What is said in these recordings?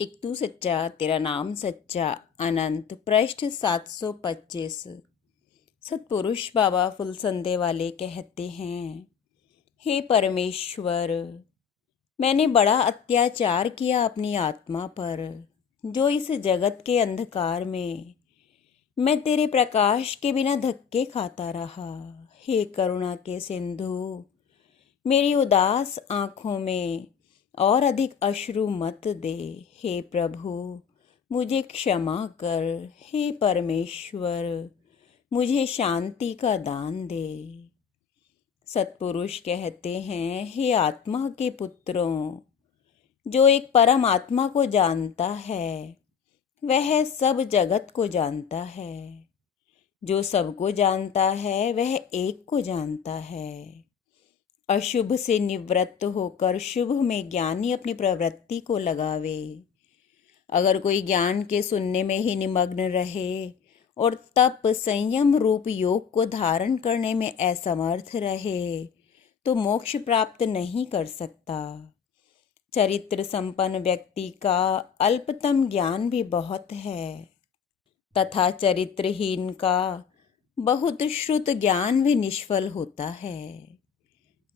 एक तू सच्चा तेरा नाम सच्चा अनंत पृष्ठ 725। सतपुरुष बाबा फुलसंदे वाले कहते हैं, हे परमेश्वर, मैंने बड़ा अत्याचार किया अपनी आत्मा पर, जो इस जगत के अंधकार में मैं तेरे प्रकाश के बिना धक्के खाता रहा। हे करुणा के सिंधु, मेरी उदास आँखों में और अधिक अश्रु मत दे। हे प्रभु, मुझे क्षमा कर। हे परमेश्वर, मुझे शांति का दान दे। सतपुरुष कहते हैं, हे आत्मा के पुत्रों, जो एक परम आत्मा को जानता है वह सब जगत को जानता है। जो सबको जानता है वह एक को जानता है। अशुभ से निवृत्त होकर शुभ में ज्ञानी अपनी प्रवृत्ति को लगावे। अगर कोई ज्ञान के सुनने में ही निमग्न रहे और तप संयम रूप योग को धारण करने में असमर्थ रहे तो मोक्ष प्राप्त नहीं कर सकता। चरित्र संपन्न व्यक्ति का अल्पतम ज्ञान भी बहुत है तथा चरित्रहीन का बहुत श्रुत ज्ञान भी निष्फल होता है।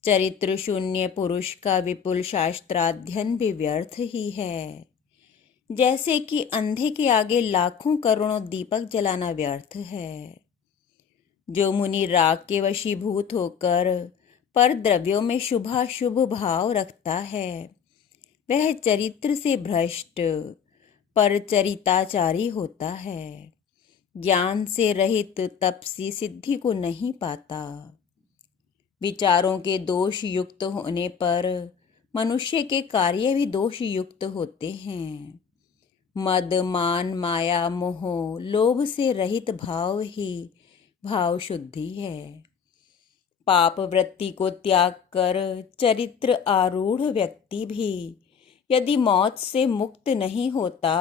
चरित्र शून्य पुरुष का विपुल शास्त्राध्ययन भी व्यर्थ ही है, जैसे कि अंधे के आगे लाखों करोड़ों दीपक जलाना व्यर्थ है। जो मुनि राग के वशीभूत होकर पर द्रव्यों में शुभाशुभ भाव रखता है वह चरित्र से भ्रष्ट पर चरिताचारी होता है। ज्ञान से रहित तपसी सिद्धि को नहीं पाता। विचारों के दोष युक्त होने पर मनुष्य के कार्य भी दोष युक्त होते हैं। मद मान माया मोह लोभ से रहित भाव ही भाव शुद्धि है। पाप वृत्ति को त्याग कर चरित्र आरूढ़ व्यक्ति भी यदि मौत से मुक्त नहीं होता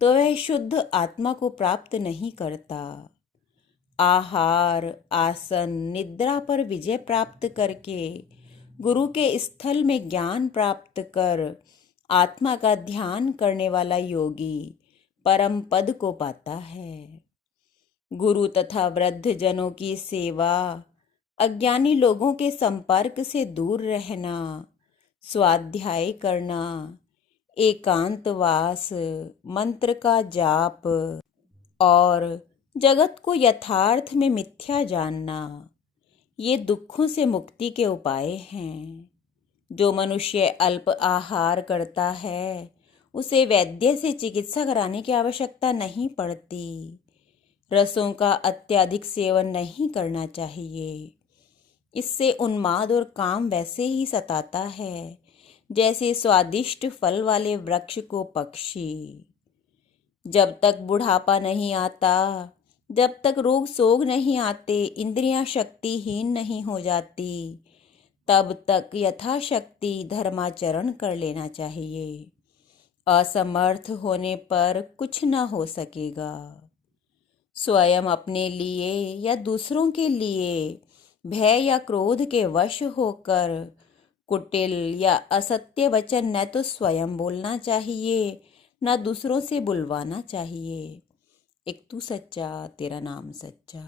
तो वह शुद्ध आत्मा को प्राप्त नहीं करता। आहार आसन निद्रा पर विजय प्राप्त करके गुरु के स्थल में ज्ञान प्राप्त कर आत्मा का ध्यान करने वाला योगी परम पद को पाता है। गुरु तथा वृद्ध जनों की सेवा, अज्ञानी लोगों के संपर्क से दूर रहना, स्वाध्याय करना, एकांतवास, मंत्र का जाप और जगत को यथार्थ में मिथ्या जानना, ये दुखों से मुक्ति के उपाय हैं। जो मनुष्य अल्प आहार करता है उसे वैद्य से चिकित्सा कराने की आवश्यकता नहीं पड़ती। रसों का अत्यधिक सेवन नहीं करना चाहिए। इससे उन्माद और काम वैसे ही सताता है जैसे स्वादिष्ट फल वाले वृक्ष को पक्षी। जब तक बुढ़ापा नहीं आता, जब तक रोग सोग नहीं आते, इंद्रियां शक्तिहीन नहीं हो जाती, तब तक यथाशक्ति धर्माचरण कर लेना चाहिए। असमर्थ होने पर कुछ न हो सकेगा। स्वयं अपने लिए या दूसरों के लिए भय या क्रोध के वश होकर कुटिल या असत्य वचन न तो स्वयं बोलना चाहिए न दूसरों से बुलवाना चाहिए। एक तू सच्चा तेरा नाम सच्चा।